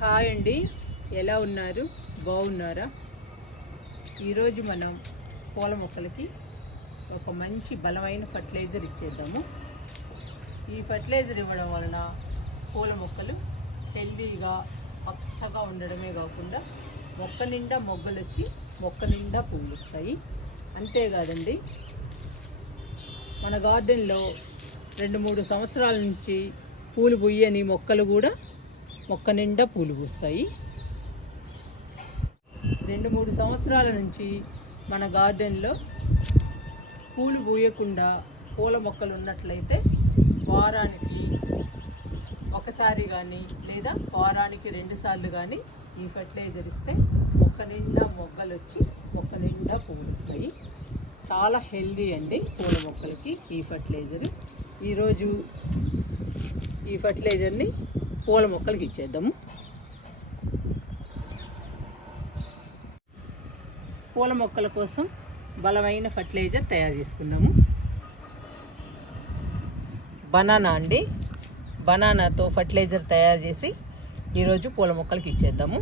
Hi అండి, ఎలా ఉన్నారు? బాగున్నారా? ఈరోజు మనం పూల మొక్కలకి ఒక మంచి బలమైన ఫర్టిలైజర్ ఇచ్చేద్దాము. ఈ ఫర్టిలైజర్ ఇవ్వడం వలన పూల మొక్కలు హెల్తీగా పచ్చగా ఉండడమే కాకుండా మొక్క నిండా మొగ్గలు వచ్చి మొక్క నిండా పువ్వులు వస్తాయి. అంతేకాదండి, మన గార్డెన్లో 2-3 సంవత్సరాల నుంచి పూలు పూయని మొక్కలు కూడా మొక్క నిండా పూలు పూస్తాయి. 2-3 సంవత్సరాల నుంచి మన గార్డెన్లో పూలు పూయకుండా పూల మొక్కలు ఉన్నట్లయితే వారానికి ఒకసారి కానీ లేదా వారానికి 2 సార్లు కానీ ఈ ఫర్టిలైజర్ ఇస్తే మొక్క నిండా మొగ్గలు వచ్చి మొక్క నిండా పువ్వులు వస్తాయి. చాలా హెల్దీ అండి పూల మొక్కలకి ఈ ఫర్టిలైజర్. ఈరోజు ఈ ఫర్టిలైజర్ని పూల మొక్కలకి ఇచ్చేద్దాము. పూల మొక్కల కోసం బలమైన ఫర్టిలైజర్ తయారు చేసుకుందాము. బనానా అండి, బనానాతో ఫర్టిలైజర్ తయారు చేసి ఈరోజు పూల మొక్కలకి ఇచ్చేద్దాము.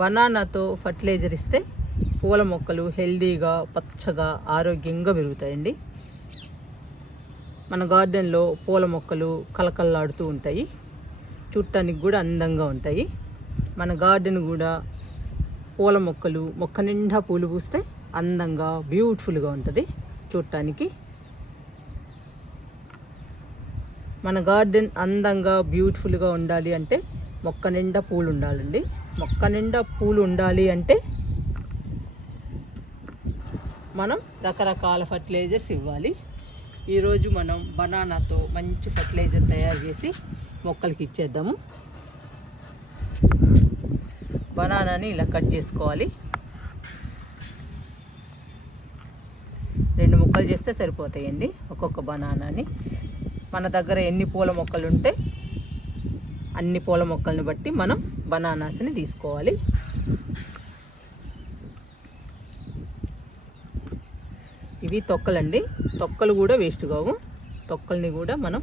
బనానాతో ఫర్టిలైజర్ ఇస్తే పూల మొక్కలు హెల్దీగా పచ్చగా ఆరోగ్యంగా పెరుగుతాయండి. మన గార్డెన్లో పూల మొక్కలు కలకల్లాడుతూ ఉంటాయి, చూడటానికి కూడా అందంగా ఉంటాయి. మన గార్డెన్ కూడా పూల మొక్కలు మొక్క నిండా పూలు పూస్తే అందంగా బ్యూటిఫుల్గా ఉంటుంది చూడటానికి. మన గార్డెన్ అందంగా బ్యూటిఫుల్గా ఉండాలి అంటే మొక్క నిండా పూలు ఉండాలండి. మొక్క నిండా పూలు ఉండాలి అంటే మనం రకరకాల ఫర్టిలైజర్స్ ఇవ్వాలి. ఈరోజు మనం బనానాతో మంచి ఫర్టిలైజర్ తయారు చేసి మొక్కలకి ఇచ్చేద్దాము. బనానాని ఇలా కట్ చేసుకోవాలి. 2 ముక్కలు చేస్తే సరిపోతాయండి ఒక్కొక్క బనానాని. మన దగ్గర ఎన్ని పూల మొక్కలు ఉంటే అన్ని పూల మొక్కలను బట్టి మనం బనానాస్ని తీసుకోవాలి. ఇవి తొక్కలండి, తొక్కలు కూడా వేస్ట్ కావు. తొక్కల్ని కూడా మనం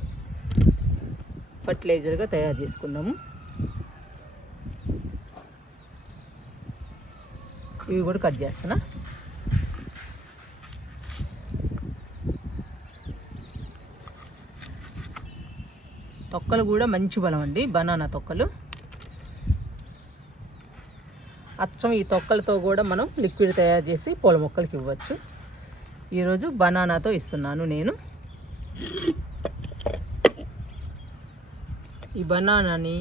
ఫర్టిలైజర్గా తయారు చేసుకున్నాము. ఇవి కూడా కట్ చేస్తున్నా. తొక్కలు కూడా మంచి బలం అండి, బనానా తొక్కలు. అచ్చం ఈ తొక్కలతో కూడా మనం లిక్విడ్ తయారు చేసి పూల మొక్కలకి ఇవ్వచ్చు. ఈరోజు బనానాతో ఇస్తున్నాను నేను. ఈ బనానాని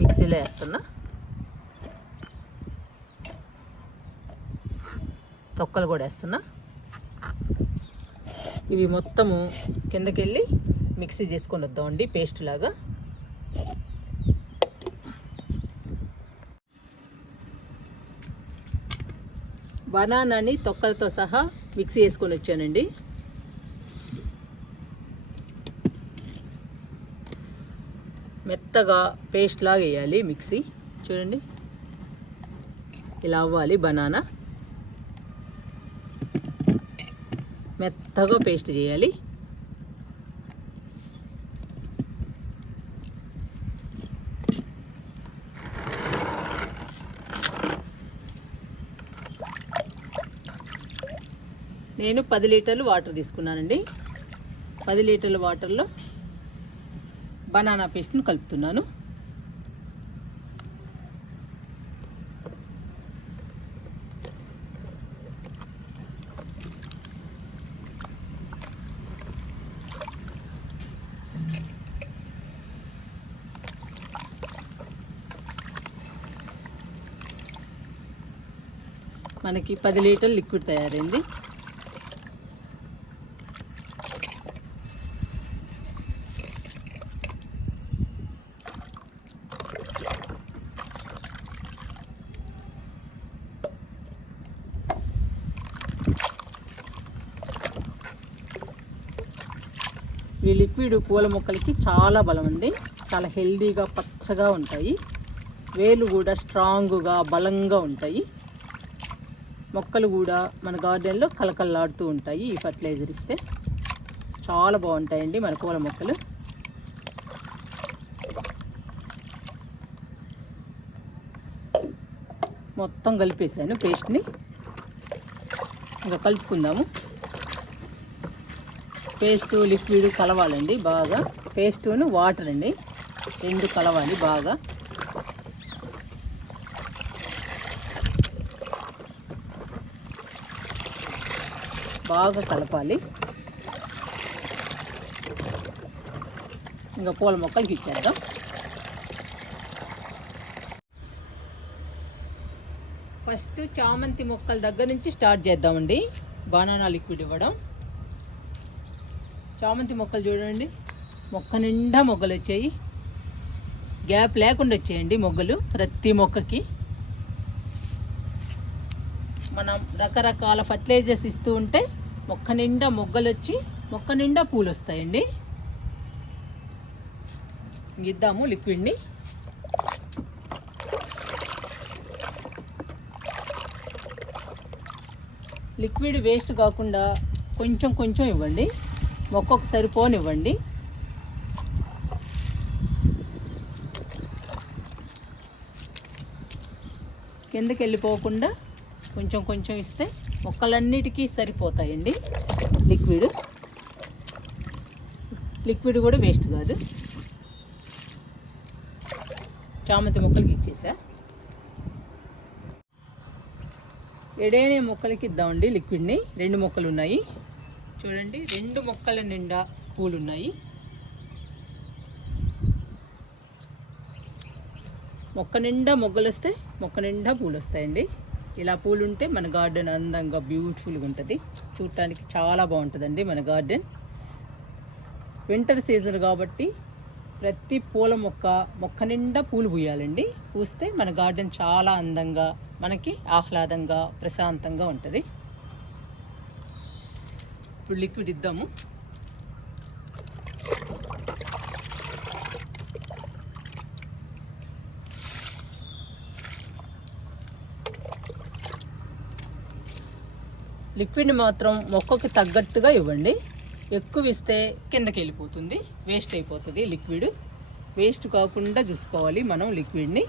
మిక్సీలో వేస్తున్నా. తొక్కలు కూడా వేస్తున్నా. ఇవి మొత్తము కిందకెళ్ళి మిక్సీ చేసుకొని వద్దామండి, పేస్ట్ లాగా. బనానాని తొక్కలతో సహా మిక్సీ వేసుకొని వచ్చానండి. మెత్తగా పేస్ట్ లాగా వేయాలి మిక్సీ. చూడండి, ఇలా అవ్వాలి బనానా. మెత్తగా పేస్ట్ చేయాలి. నేను 10 లీటర్లు వాటర్ తీసుకున్నానండి. 10 లీటర్ల వాటర్లో బనానా పేస్ట్ను కలుపుతున్నాను. మనకి 10 లీటర్ల లిక్విడ్ తయారైంది. ఈ లిక్విడ్ పూల మొక్కలకి చాలా బలం అండి. చాలా హెల్దీగా పచ్చగా ఉంటాయి. వేలు కూడా స్ట్రాంగ్గా బలంగా ఉంటాయి. మొక్కలు కూడా మన గార్డెన్లో కలకల్లాడుతూ ఉంటాయి. ఈ ఫర్టిలైజర్ ఇస్తే చాలా బాగుంటాయండి మన పూల మొక్కలు. మొత్తం కలిపేసాను పేస్ట్ని. ఇంకా కలుపుకుందాము. పేస్టు లిక్విడ్ కలవాలండి బాగా. పేస్టును వాటర్ అండి రెండు కలవాలి బాగా. బాగా కలపాలి. ఇంకా పూల మొక్కలకి ఇచ్చేద్దాం. ఫస్ట్ చామంతి మొక్కల దగ్గర నుంచి స్టార్ట్ చేద్దామండి బనానా లిక్విడ్ ఇవ్వడం. చామంతి మొక్కలు చూడండి, మొక్క నిండా మొగ్గలు వచ్చాయి. గ్యాప్ లేకుండా వచ్చాయండి మొగ్గలు ప్రతి మొక్కకి. మనం రకరకాల ఫర్టిలైజర్స్ ఇస్తూ ఉంటే మొక్క నిండా మొగ్గలు వచ్చి మొక్క నిండా పూలు వస్తాయండి. ఇద్దాము లిక్విడ్ని. లిక్విడ్ వేస్ట్ కాకుండా కొంచెం కొంచెం ఇవ్వండి, మొక్కకు సరిపోనివ్వండి. కిందకి వెళ్ళిపోకుండా కొంచెం కొంచెం ఇస్తే మొక్కలన్నిటికీ సరిపోతాయండి. లిక్విడ్ కూడా వేస్ట్ కాదు. చామంతి మొక్కలకి ఇచ్చేసా. ఎడేనే మొక్కలకి ఇద్దామండి లిక్విడ్ని. 2 మొక్కలు ఉన్నాయి చూడండి, 2 మొక్కల నిండా పూలు ఉన్నాయి. మొక్క నిండా మొగ్గలు వస్తే మొక్క నిండా పూలు వస్తాయండి. ఇలా పూలు ఉంటే మన గార్డెన్ అందంగా బ్యూటిఫుల్గా ఉంటుంది. చూడటానికి చాలా బాగుంటుందండి మన గార్డెన్. వింటర్ సీజన్ కాబట్టి ప్రతి పూల మొక్క నిండా పూలు పూయాలండి. పూస్తే మన గార్డెన్ చాలా అందంగా, మనకి ఆహ్లాదంగా, ప్రశాంతంగా ఉంటుంది. ఇప్పుడు లిక్విడ్ ఇద్దాము. లిక్విడ్ని మాత్రం మొక్కకి తగ్గట్టుగా ఇవ్వండి. ఎక్కువ ఇస్తే కిందకి వెళ్ళిపోతుంది, వేస్ట్ అయిపోతుంది. లిక్విడ్ వేస్ట్ కాకుండా చూసుకోవాలి మనం లిక్విడ్ని.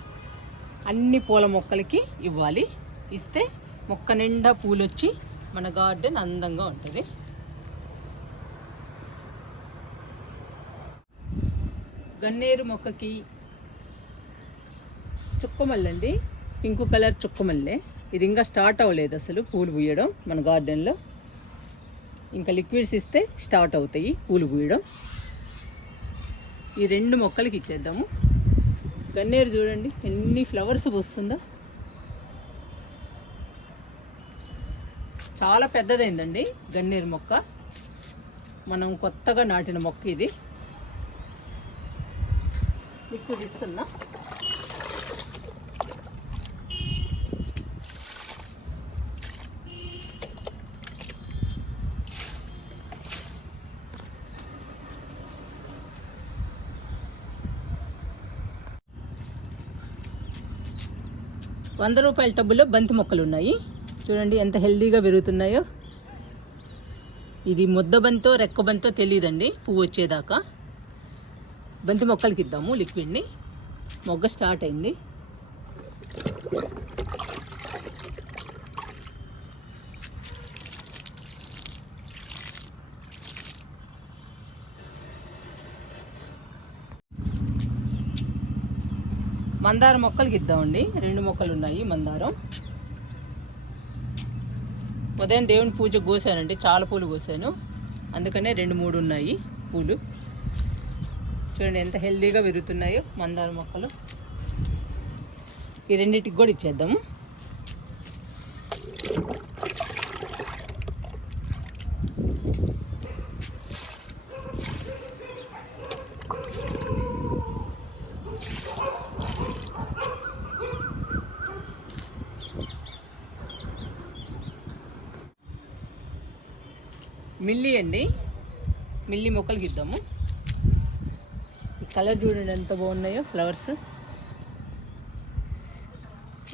అన్ని పూల మొక్కలకి ఇవ్వాలి. ఇస్తే మొక్క నిండా పూలు వచ్చి మన గార్డెన్ అందంగా ఉంటుంది. గన్నేరు మొక్కకి చుక్కమల్లండి, పింక్ కలర్ చుక్కమల్లె. ఇది ఇంకా స్టార్ట్ అవ్వలేదు అసలు పూలు పూయడం మన గార్డెన్లో. ఇంకా లిక్విడ్స్ ఇస్తే స్టార్ట్ అవుతాయి పూలు పూయడం. ఈ 2 మొక్కలకి ఇచ్చేద్దాము. గన్నేరు చూడండి ఎన్ని ఫ్లవర్స్ పూస్తుందో. చాలా పెద్దదైందండి గన్నేరు మొక్క. మనం కొత్తగా నాటిన మొక్క ఇది. లిక్విడ్ ఇస్తున్నా. ₹100 టబ్బులో బంతి మొక్కలు ఉన్నాయి చూడండి ఎంత హెల్దీగా పెరుగుతున్నాయో. ఇది ముద్ద బంతో రెక్క బంతో తెలియదండి పువ్వు వచ్చేదాకా. బంతి మొక్కలకి ఇద్దాము లిక్విడ్ని. మొగ్గ స్టార్ట్ అయింది. మందార మొక్కలకి ఇద్దామండి. 2 మొక్కలు ఉన్నాయి మందారం. ఉదయం దేవుని పూజ కోసానండి, చాలా పూలు కోసాను, అందుకనే 2-3 ఉన్నాయి పూలు. చూడండి ఎంత హెల్దీగా పెరుగుతున్నాయో మందార మొక్కలు. ఈ 2టికి కూడా ఇచ్చేద్దాము. మిల్లీ అండి, మిల్లీ మొక్కలకి ఇద్దాము. ఈ కలర్ చూడండి ఎంత బాగున్నాయో ఫ్లవర్స్.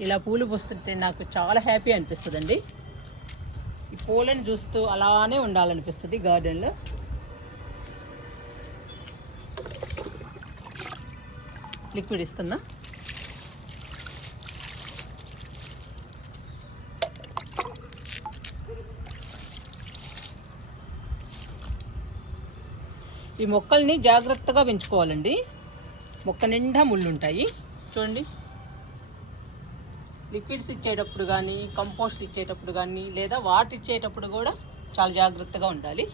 ఇలా పూలు పూస్తుంటే నాకు చాలా హ్యాపీ అనిపిస్తుందండి. ఈ పూలను చూస్తూ అలానే ఉండాలనిపిస్తుంది గార్డెన్లో. లిక్విడ్ ఇస్తున్నా. ఈ మొక్కల్ని జాగ్రత్తగా పెంచుకోవాలండి. మొక్క నిండా ముళ్ళు ఉంటాయి చూడండి. లిక్విడ్స్ ఇచ్చేటప్పుడు కానీ, కంపోస్ట్ ఇచ్చేటప్పుడు కానీ, లేదా వాటర్ ఇచ్చేటప్పుడు కూడా చాలా జాగ్రత్తగా ఉండాలి.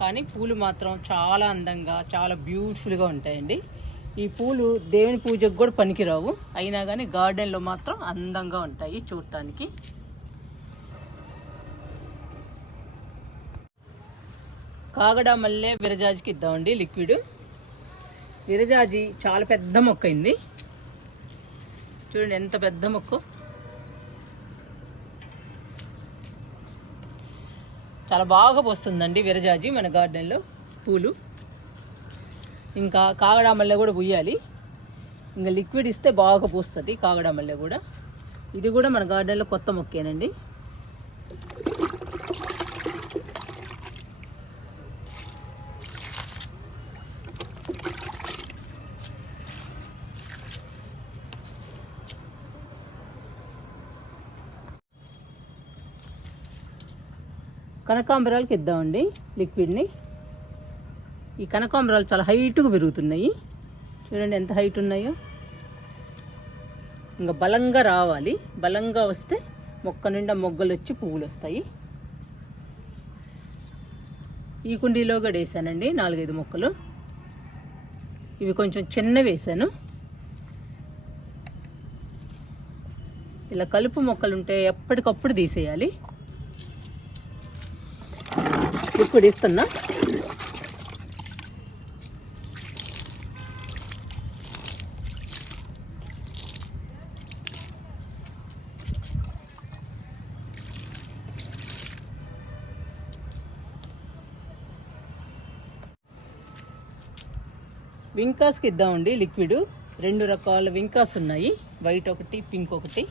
కానీ పూలు మాత్రం చాలా అందంగా, చాలా బ్యూటిఫుల్గా ఉంటాయండి. ఈ పూలు దేవుని పూజకు కూడా పనికిరావు, అయినా కానీ గార్డెన్లో మాత్రం అందంగా ఉంటాయి చూడటానికి. కాగడా మల్లె విరజాజికి ఇద్దామండి లిక్విడ్. విరజాజి చాలా పెద్ద మొక్క అయింది చూడండి, ఎంత పెద్ద మొక్క. చాలా బాగా పోస్తుందండి విరజాజి మన గార్డెన్లో పూలు. ఇంకా కాగడా మల్లె కూడా పూయాలి. ఇంకా లిక్విడ్ ఇస్తే బాగా పూస్తుంది కాగడా మల్లె కూడా. ఇది కూడా మన గార్డెన్లో కొత్త మొక్కేనండి. కనకాంబరాలకి ఇద్దామండి లిక్విడ్ని. ఈ కనకాంబరాలు చాలా హైట్గా పెరుగుతున్నాయి చూడండి, ఎంత హైట్ ఉన్నాయో. ఇంకా బలంగా రావాలి, బలంగా వస్తే మొక్క నిండా మొగ్గలు వచ్చి పువ్వులు వస్తాయి. ఈ కుండీలో కూడా వేసానండి 4-5 మొక్కలు. ఇవి కొంచెం చిన్నవి వేసాను. ఇలా కలుపు మొక్కలు ఉంటే ఎప్పటికప్పుడు తీసేయాలి. ఇప్పుడు ఇస్తున్నా. వింకాస్కి ఇద్దామండి లిక్విడ్. 2 రకాల వింకాస్ ఉన్నాయి, వైట్ ఒకటి, పింక్ ఒకటి.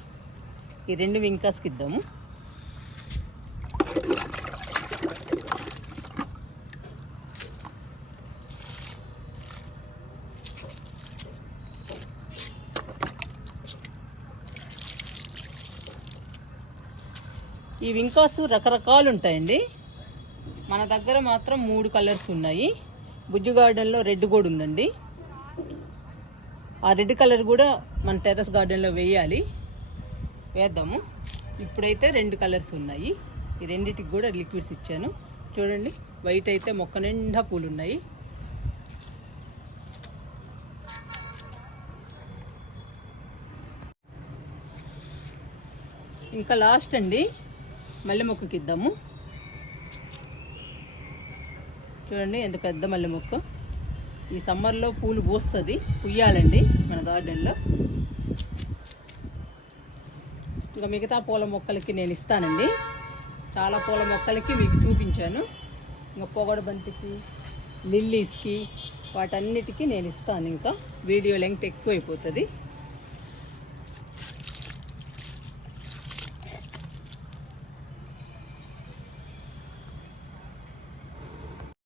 ఈ 2 వింకాస్కి ఇద్దాము. ఈ వింకాస్ రకరకాలు ఉంటాయండి. మన దగ్గర మాత్రం 3 కలర్స్ ఉన్నాయి. బుజ్జు గార్డెన్లో రెడ్ కూడా ఉందండి. ఆ రెడ్ కలర్ కూడా మన టెర్రస్ గార్డెన్లో వేయాలి, వేద్దాము. ఇప్పుడైతే 2 కలర్స్ ఉన్నాయి. ఈ రెండిటికి కూడా లిక్విడ్స్ ఇచ్చాను చూడండి. వైట్ అయితే మొక్క నిండా పూలు ఉన్నాయి. ఇంకా లాస్ట్ అండి మల్లె మొక్కకి ఇద్దాము. చూడండి ఎంత పెద్ద మల్లె మొక్క. ఈ సమ్మర్లో పూలు పూస్తుంది, పుయ్యాలండి మన గార్డెన్లో. ఇంకా మిగతా పూల మొక్కలకి నేను ఇస్తానండి. చాలా పూల మొక్కలకి మీకు చూపించాను. ఇంకా పొగడ బంతికి, లిల్లీస్కి, వాటన్నిటికీ నేను ఇస్తాను. ఇంకా వీడియో లెంగ్త్ ఎక్కువైపోతుంది.